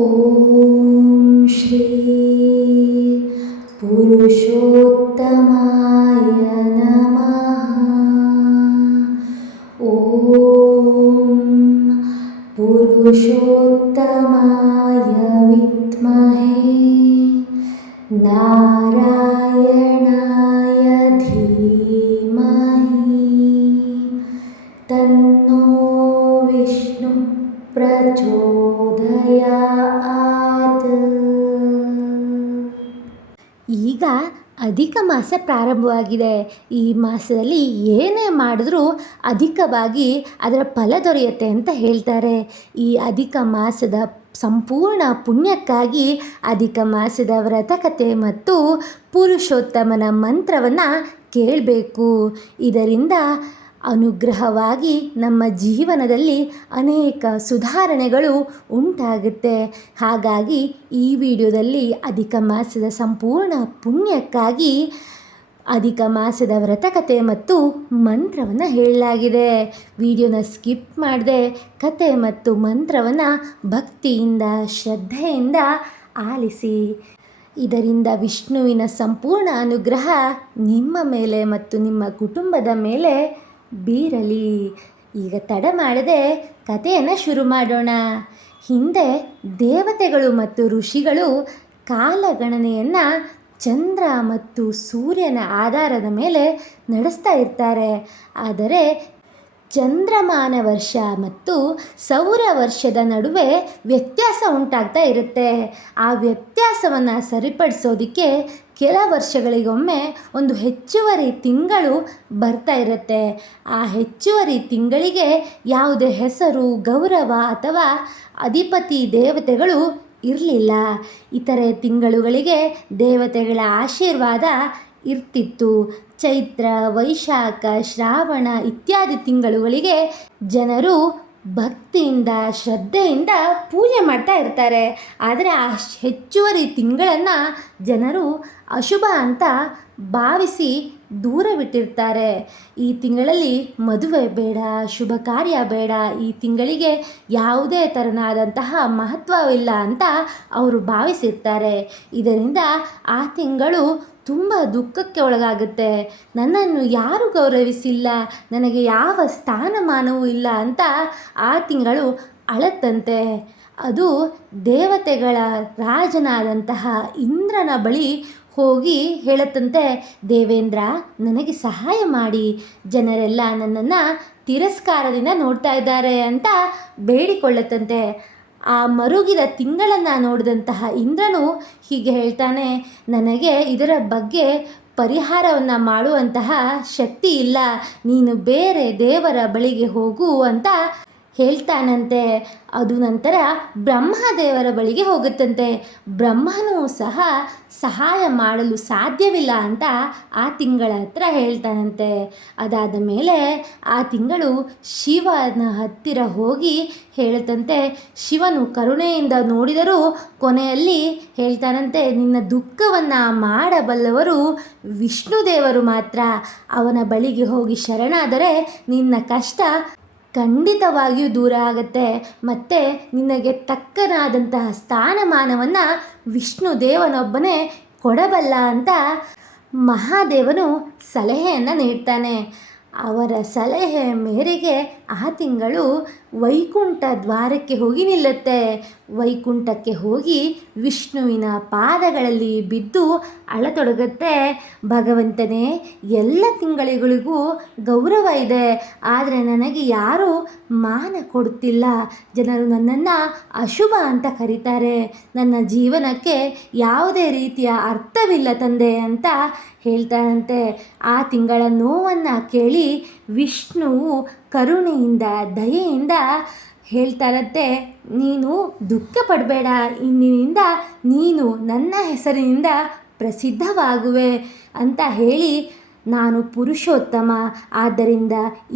ಓಂ ಶ್ರೀ ಪುರುಷೋತ್ತಮಾಯ ನಮಃ. ಓಂ ಪುರುಷೋತ್ತಮಾಯ ವಿದ್ಮಹೇ ನಾರಾಯಣಾಯ ಧೀಮಹಿ ತನ್ನೋ ವಿಷ್ಣು ಪ್ರಚೋದಯಾತ್. ಈಗ ಅಧಿಕ ಮಾಸ ಪ್ರಾರಂಭವಾಗಿದೆ. ಈ ಮಾಸದಲ್ಲಿ ಏನೇ ಮಾಡಿದ್ರೂ ಅಧಿಕವಾಗಿ ಅದರ ಫಲ ದೊರೆಯುತ್ತೆ ಅಂತ ಹೇಳ್ತಾರೆ. ಈ ಅಧಿಕ ಮಾಸದ ಸಂಪೂರ್ಣ ಪುಣ್ಯಕ್ಕಾಗಿ ಅಧಿಕ ಮಾಸದ ವ್ರತಕಥೆ ಮತ್ತು ಪುರುಷೋತ್ತಮನ ಮಂತ್ರವನ್ನು ಕೇಳಬೇಕು. ಇದರಿಂದ ಅನುಗ್ರಹವಾಗಿ ನಮ್ಮ ಜೀವನದಲ್ಲಿ ಅನೇಕ ಸುಧಾರಣೆಗಳು ಉಂಟಾಗುತ್ತೆ. ಹಾಗಾಗಿ ಈ ವಿಡಿಯೋದಲ್ಲಿ ಅಧಿಕ ಮಾಸದ ಸಂಪೂರ್ಣ ಪುಣ್ಯಕ್ಕಾಗಿ ಅಧಿಕ ಮಾಸದ ವ್ರತಕಥೆ ಮತ್ತು ಮಂತ್ರವನ್ನು ಹೇಳಲಾಗಿದೆ. ವಿಡಿಯೋನ ಸ್ಕಿಪ್ ಮಾಡದೆ ಕಥೆ ಮತ್ತು ಮಂತ್ರವನ್ನು ಭಕ್ತಿಯಿಂದ ಶ್ರದ್ಧೆಯಿಂದ ಆಲಿಸಿ. ಇದರಿಂದ ವಿಷ್ಣುವಿನ ಸಂಪೂರ್ಣ ಅನುಗ್ರಹ ನಿಮ್ಮ ಮೇಲೆ ಮತ್ತು ನಿಮ್ಮ ಕುಟುಂಬದ ಮೇಲೆ ಬೀರಲಿ. ಈಗ ತಡ ಮಾಡದೆ ಕಥೆಯನ್ನು ಶುರು ಮಾಡೋಣ. ಹಿಂದೆ ದೇವತೆಗಳು ಮತ್ತು ಋಷಿಗಳು ಕಾಲಗಣನೆಯನ್ನು ಚಂದ್ರ ಮತ್ತು ಸೂರ್ಯನ ಆಧಾರದ ಮೇಲೆ ನಡೆಸ್ತಾ ಇರ್ತಾರೆ. ಆದರೆ ಚಂದ್ರಮಾನ ವರ್ಷ ಮತ್ತು ಸೌರ ವರ್ಷದ ನಡುವೆ ವ್ಯತ್ಯಾಸ ಉಂಟಾಗ್ತಾ ಇರುತ್ತೆ. ಆ ವ್ಯತ್ಯಾಸವನ್ನು ಸರಿಪಡಿಸೋದಕ್ಕೆ ಕೆಲ ವರ್ಷಗಳಿಗೊಮ್ಮೆ ಒಂದು ಹೆಚ್ಚುವರಿ ತಿಂಗಳು ಬರ್ತಾ ಇರುತ್ತೆ. ಆ ಹೆಚ್ಚುವರಿ ತಿಂಗಳಿಗೆ ಯಾವುದೇ ಹೆಸರು, ಗೌರವ ಅಥವಾ ಅಧಿಪತಿ ದೇವತೆಗಳು ಇರಲಿಲ್ಲ. ಇತರೆ ತಿಂಗಳುಗಳಿಗೆ ದೇವತೆಗಳ ಆಶೀರ್ವಾದ ಇರ್ತಿತ್ತು. ಚೈತ್ರ, ವೈಶಾಖ, ಶ್ರಾವಣ ಇತ್ಯಾದಿ ತಿಂಗಳುಗಳಿಗೆ ಜನರು ಭಕ್ತಿಯಿಂದ ಶ್ರದ್ಧೆಯಿಂದ ಪೂಜೆ ಮಾಡ್ತಾ ಇರ್ತಾರೆ. ಆದರೆ ಆ ಹೆಚ್ಚುವರಿ ತಿಂಗಳನ್ನು ಜನರು ಅಶುಭ ಅಂತ ಭಾವಿಸಿ ದೂರವಿಟ್ಟಿರ್ತಾರೆ. ಈ ತಿಂಗಳಲ್ಲಿ ಮದುವೆ ಬೇಡ, ಶುಭ ಕಾರ್ಯ ಬೇಡ, ಈ ತಿಂಗಳಿಗೆ ಯಾವುದೇ ಥರನಾದಂತಹ ಮಹತ್ವವಿಲ್ಲ ಅಂತ ಅವರು ಭಾವಿಸಿರ್ತಾರೆ. ಇದರಿಂದ ಆ ತಿಂಗಳು ತುಂಬ ದುಃಖಕ್ಕೆ ಒಳಗಾಗುತ್ತೆ. ನನ್ನನ್ನು ಯಾರೂ ಗೌರವಿಸಿಲ್ಲ, ನನಗೆ ಯಾವ ಸ್ಥಾನಮಾನವೂ ಇಲ್ಲ ಅಂತ ಆ ತಿಂಗಳು ಅಳತ್ತಂತೆ. ಅದು ದೇವತೆಗಳ ರಾಜನಾದಂತಹ ಇಂದ್ರನ ಬಳಿ ಹೋಗಿ ಹೇಳತ್ತಂತೆ, ದೇವೇಂದ್ರ ನನಗೆ ಸಹಾಯ ಮಾಡಿ, ಜನರೆಲ್ಲ ನನ್ನನ್ನು ತಿರಸ್ಕಾರದಿಂದ ನೋಡ್ತಾ ಇದ್ದಾರೆ ಅಂತ ಬೇಡಿಕೊಳ್ಳತ್ತಂತೆ. ಆ ಮರುಗಿದ ತಿಂಗಳನ್ನು ನೋಡಿದಂತಹ ಇಂದ್ರನು ಹೀಗೆ ಹೇಳ್ತಾನೆ, ನನಗೆ ಇದರ ಬಗ್ಗೆ ಪರಿಹಾರವನ್ನು ಮಾಡುವಂತಹ ಶಕ್ತಿ ಇಲ್ಲ, ನೀನು ಬೇರೆ ದೇವರ ಬಳಿಗೆ ಹೋಗು ಅಂತ ಹೇಳ್ತಾನಂತೆ. ಅದು ನಂತರ ಬ್ರಹ್ಮದೇವರ ಬಳಿಗೆ ಹೋಗುತ್ತಂತೆ. ಬ್ರಹ್ಮನೂ ಸಹ ಸಹಾಯ ಮಾಡಲು ಸಾಧ್ಯವಿಲ್ಲ ಅಂತ ಆ ತಿಂಗಳ ಹತ್ರ ಹೇಳ್ತಾನಂತೆ. ಅದಾದ ಮೇಲೆ ಆ ತಿಂಗಳು ಶಿವನ ಹತ್ತಿರ ಹೋಗಿ ಹೇಳುತ್ತಂತೆ. ಶಿವನು ಕರುಣೆಯಿಂದ ನೋಡಿದರೂ ಕೊನೆಯಲ್ಲಿ ಹೇಳ್ತಾನಂತೆ, ನಿನ್ನ ದುಃಖವನ್ನು ಮಾಡಬಲ್ಲವರು ವಿಷ್ಣುದೇವರು ಮಾತ್ರ. ಅವನ ಬಳಿಗೆ ಹೋಗಿ ಶರಣಾದರೆ ನಿನ್ನ ಕಷ್ಟ ಖಂಡಿತವಾಗಿಯೂ ದೂರ ಆಗುತ್ತೆ. ಮತ್ತು ನಿನಗೆ ತಕ್ಕನಾದಂತಹ ಸ್ಥಾನಮಾನವನ್ನು ವಿಷ್ಣು ದೇವನೊಬ್ಬನೇ ಕೊಡಬಲ್ಲ ಅಂತ ಮಹಾದೇವನು ಸಲಹೆಯನ್ನು ನೀಡ್ತಾನೆ. ಅವರ ಸಲಹೆ ಮೇರೆಗೆ ಆ ತಿಂಗಳು ವೈಕುಂಠ ದ್ವಾರಕ್ಕೆ ಹೋಗಿ ನಿಲ್ಲುತ್ತೆ. ವೈಕುಂಠಕ್ಕೆ ಹೋಗಿ ವಿಷ್ಣುವಿನ ಪಾದಗಳಲ್ಲಿ ಬಿದ್ದು ಅಳತೊಡಗುತ್ತೆ. ಭಗವಂತನೇ, ಎಲ್ಲ ತಿಂಗಳಿಗಳಿಗೂ ಗೌರವ ಇದೆ, ಆದರೆ ನನಗೆ ಯಾರೂ ಮಾನ ಕೊಡುತ್ತಿಲ್ಲ. ಜನರು ನನ್ನನ್ನು ಅಶುಭ ಅಂತ ಕರೀತಾರೆ. ನನ್ನ ಜೀವನಕ್ಕೆ ಯಾವುದೇ ರೀತಿಯ ಅರ್ಥವಿಲ್ಲ ತಂದೆ ಅಂತ ಹೇಳ್ತಾನಂತೆ. ಆ ತಿಂಗಳ ನೋವನ್ನು ಕೇಳಿ ವಿಷ್ಣುವು ಕರುಣೆಯಿಂದ ದಯೆಯಿಂದ ಹೇಳ್ತಾರಂತೆ, ನೀನು ದುಃಖ ಪಡಬೇಡ, ಇಂದಿನಿಂದ ನೀನು ನನ್ನ ಹೆಸರಿನಿಂದ ಪ್ರಸಿದ್ಧವಾಗುವೆ ಅಂತ ಹೇಳಿ, ನಾನು ಪುರುಷೋತ್ತಮ, ಆದ್ದರಿಂದ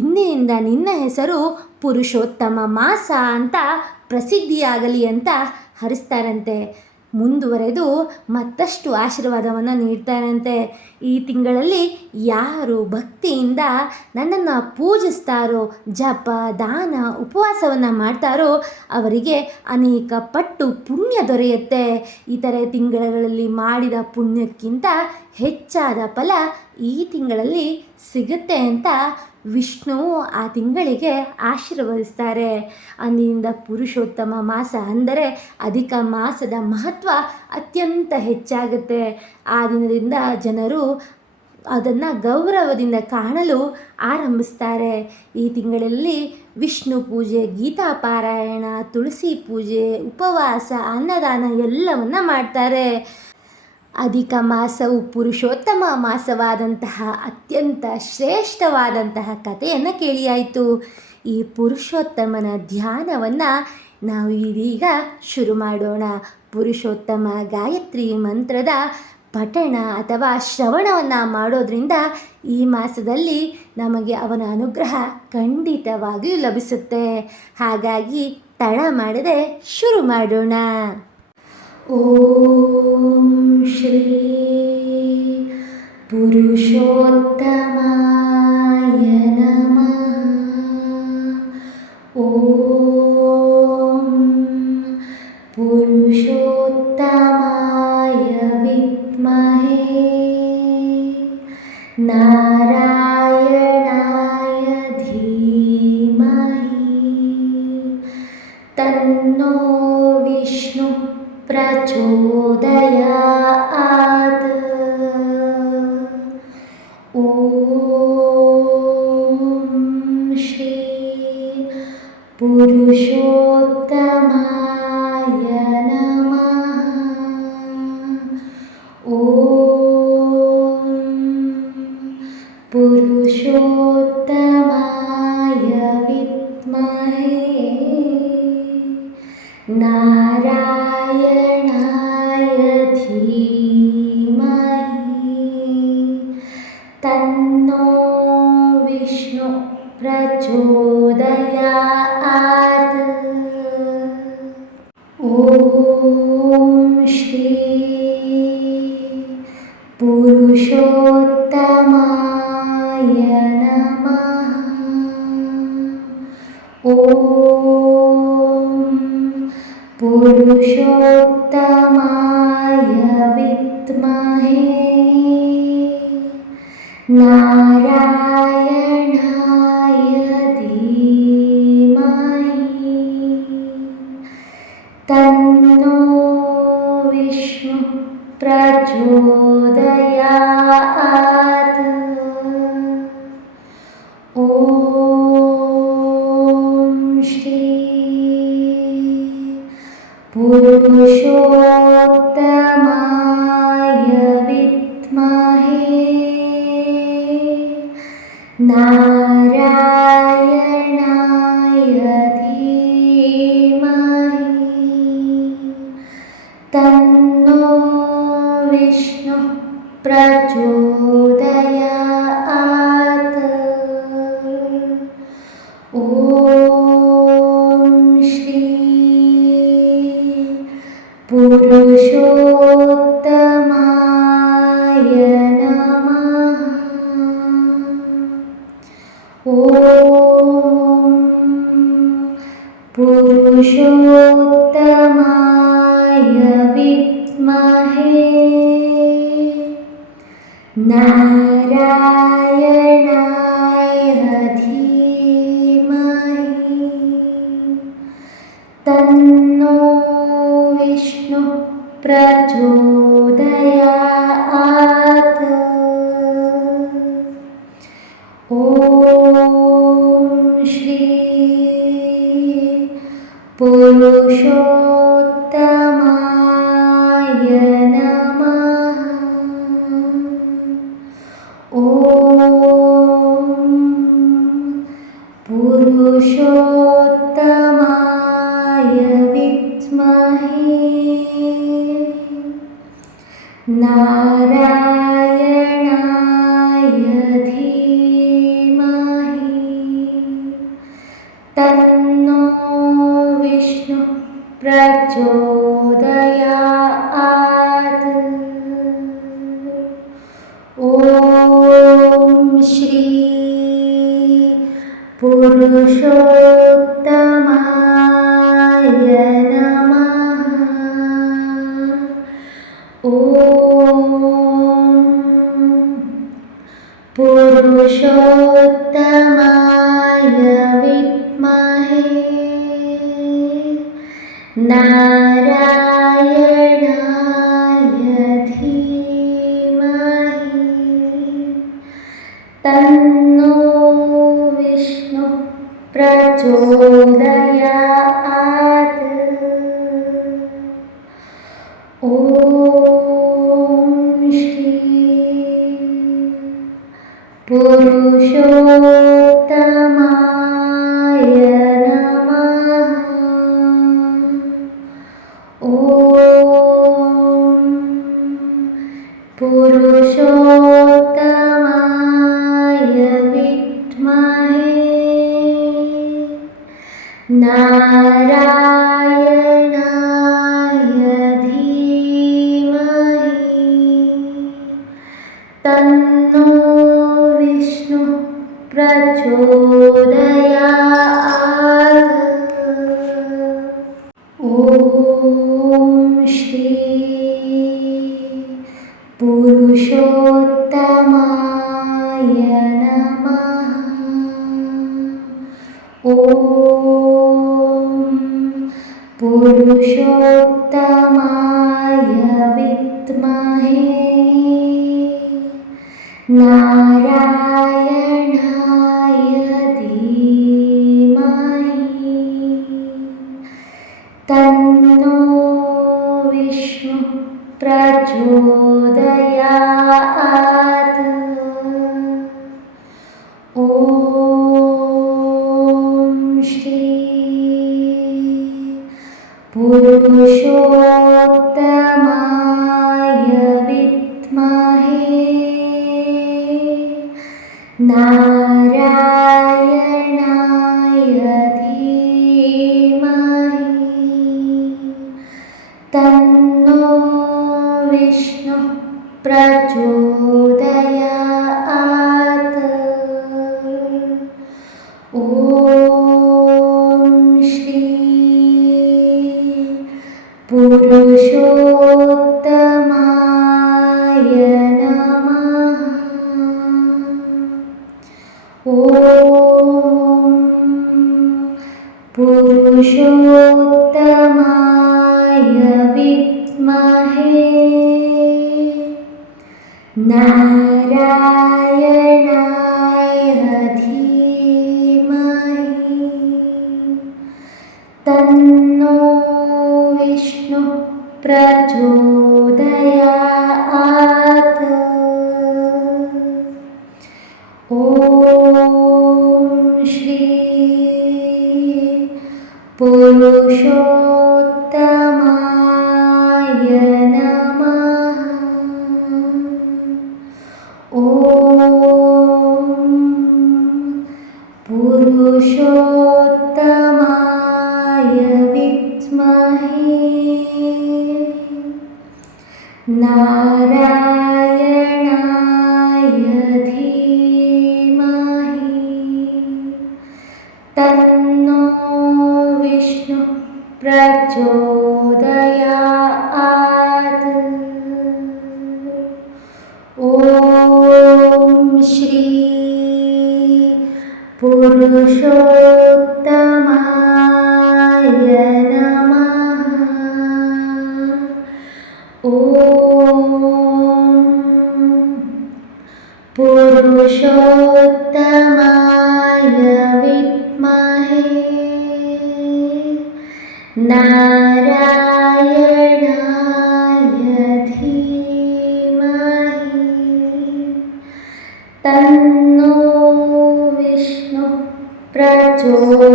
ಇಂದಿನಿಂದ ನಿನ್ನ ಹೆಸರು ಪುರುಷೋತ್ತಮ ಮಾಸ ಅಂತ ಪ್ರಸಿದ್ಧಿಯಾಗಲಿ ಅಂತ ಹರಿಸ್ತಾರಂತೆ. ಮುಂದುವರೆದು ಮತ್ತಷ್ಟು ಆಶೀರ್ವಾದವನ್ನು ನೀಡ್ತಾರಂತೆ. ಈ ತಿಂಗಳಲ್ಲಿ ಯಾರು ಭಕ್ತಿಯಿಂದ ನನ್ನನ್ನು ಪೂಜಿಸ್ತಾರೋ, ಜಪ ದಾನ ಉಪವಾಸವನ್ನು ಮಾಡ್ತಾರೋ ಅವರಿಗೆ ಅನೇಕ ಪಟ್ಟು ಪುಣ್ಯ ದೊರೆಯುತ್ತೆ. ಇತರೆ ತಿಂಗಳಲ್ಲಿ ಮಾಡಿದ ಪುಣ್ಯಕ್ಕಿಂತ ಹೆಚ್ಚಾದ ಫಲ ಈ ತಿಂಗಳಲ್ಲಿ ಸಿಗುತ್ತೆ ಅಂತ ವಿಷ್ಣು ಆ ತಿಂಗಳಿಗೆ ಆಶೀರ್ವದಿಸ್ತಾರೆ. ಅಂದಿನಿಂದ ಪುರುಷೋತ್ತಮ ಮಾಸ ಅಂದರೆ ಅಧಿಕ ಮಾಸದ ಮಹತ್ವ ಅತ್ಯಂತ ಹೆಚ್ಚಾಗುತ್ತೆ. ಆ ದಿನದಿಂದ ಜನರು ಅದನ್ನು ಗೌರವದಿಂದ ಕಾಣಲು ಆರಂಭಿಸ್ತಾರೆ. ಈ ತಿಂಗಳಲ್ಲಿ ವಿಷ್ಣು ಪೂಜೆ, ಗೀತಾ ಪಾರಾಯಣ, ತುಳಸಿ ಪೂಜೆ, ಉಪವಾಸ, ಅನ್ನದಾನ ಎಲ್ಲವನ್ನ ಮಾಡ್ತಾರೆ. ಅಧಿಕ ಮಾಸವು ಪುರುಷೋತ್ತಮ ಮಾಸವಾದಂತಹ ಅತ್ಯಂತ ಶ್ರೇಷ್ಠವಾದಂತಹ ಕಥೆಯನ್ನು ಕೇಳಿಯಾಯಿತು. ಈ ಪುರುಷೋತ್ತಮನ ಧ್ಯಾನವನ್ನು ನಾವು ಇದೀಗ ಶುರು ಮಾಡೋಣ. ಪುರುಷೋತ್ತಮ ಗಾಯತ್ರಿ ಮಂತ್ರದ ಪಠಣ ಅಥವಾ ಶ್ರವಣವನ್ನು ಮಾಡೋದ್ರಿಂದ ಈ ಮಾಸದಲ್ಲಿ ನಮಗೆ ಅವನ ಅನುಗ್ರಹ ಖಂಡಿತವಾಗಿಯೂ ಲಭಿಸುತ್ತೆ. ಹಾಗಾಗಿ ತಡ ಮಾಡದೆ ಶುರು ಮಾಡೋಣ. ಓಂ ಶ್ರೀ ಪುರುಷೋತ್ತಮಾಯ ನಮಃ. ಓಂ ಪುರುಷೋತ್ತಮಾಯ ವಿದ್ಮಹೇ ನಾರಾಯಣಾಯ ಧೀಮಹಿ ತನ್ನೋ ವಿಷ್ಣು ಪ್ರಚೋದಯಾತ್. ಓಂ ಶ್ರೀ ಪುರುಷೋತ್ತಮಾಯ ನಮಃ. ಓಂ ಪುರುಷೋತ್ತಮಾಯ ವಿದ್ಮಹೇ ನಾರಾಯಣಾಯ ಧೀಮಹಿ ತನ್ನೋ ವಿಷ್ಣು ಪ್ರಚೋದಯಾತ್. ಓಂ ಶ್ರೀ ಪುರುಷೋತ್ತಮಾಯ ನಮಃ. ಓಂ ಪುರುಷೋತ್ತಮಾಯ ವಿದ್ಮಹೇ ನಾರಾಯಣಾಯ ಧೀಮಹಿ ತನ್ನೋ ವಿಷ್ಣು ಪ್ರಚೋದಯಾತ್. ಓಂ ಶ್ರೀ ಪುರುಷೋತ್ತಮಾಯ ವಿದ್ಮಹೇ ನಾರಾಯಣಾಯ ಧೀಮಹಿ ತನ್ನೋ ವಿಷ್ಣು ಪ್ರಚೋದಯಾತ್. ಓಂ ಶ್ರೀ ಪುರುಷೋತ್ತಮಾಯ ನಮಃ. ಓಂ ಪುರುಷೋತ್ತಮಾಯ ವಿದ್ಮಹೇ ನಾರಾಯಣಾಯ ಧೀಮಹಿ ತನ್ನೋ ವಿಷ್ಣು ಪ್ರಚೋದಯಾತ್. ಓಂ ಶ್ರೀ ಪುರುಷೋತ್ತಮಾಯ ನಮಃ. ಓಂ ಪುರುಷೋತ್ತಮಾಯ ವಿದ್ಮಹೇ ನಾರಾಯಣಾಯ ಧೀಮಹಿ ತನ್ನೋ ವಿಷ್ಣು ಪ್ರಚೋದಯಾತ್. पुरुषोत्तमाय नमः। ॐ पुरुषोत्तमाय विद्महे नारायणाय धीमहि तन्नो विष्णुः प्रचोदयात्। ॐ श्री पुरुषोत्तमाय नमः। ॐ पुरुषोत्तमाय विद्महे नारायणाय धीमहि तन्नो विष्णुः प्रचोदयात्। ॐ श्री पुरुषोत्तमाय नमः। ॐ पुरुषोत्तमाय विद्महे नारायणाय धीमहि तन्नो विष्णुः प्रचोदयात्। ॐ श्री पुरुषोत्तमाय विद्महे नारायणाय धीमहि तन्नो विष्णुः प्रचोदयात्। ॐ श्री पुरुषोत्तमाय नमः। ॐ पुरुषोत्तमाय विद्महे नारायणाय धीमहि तन्नो विष्णुः प्रचोदयात्। ॐ श्री पुरुषोत्तमाय नमः। ॐ पुरुषोत्तमाय विद्महे नारायणाय धीमहि तन्नो विष्णुः प्रचोदयात्। ॐ श्री पुरुषोत्तमाय नमः। ॐ पुरुषोत्तमाय विद्महे नारायणाय धीमहि तन्नो विष्णुः प्रचोदयात्।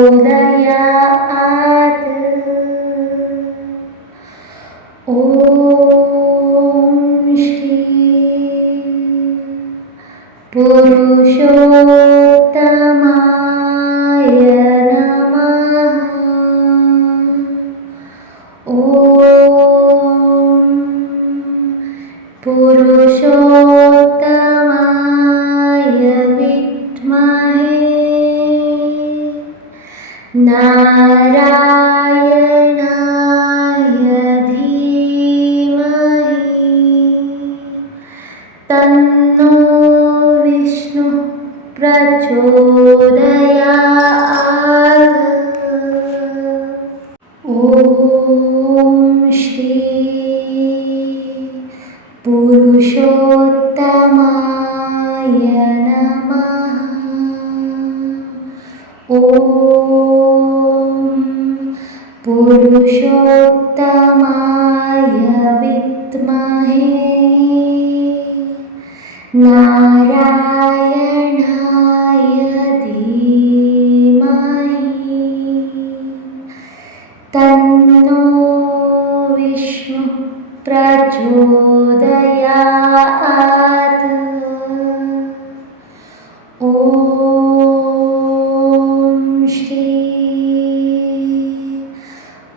ॐ श्री पुरुषोत्तमाय नमः। ॐ पुरुषोत्तमाय विद्महे विष्णुः प्रचोदयात्। ॐ श्री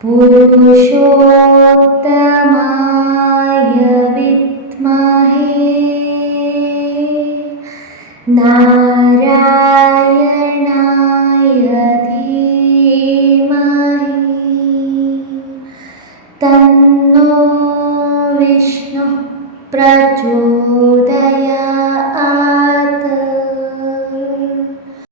पुरुषोत्तमाय विद्महे नारायणाय धीमहि तन्नो विष्णुः प्रचोदयात्।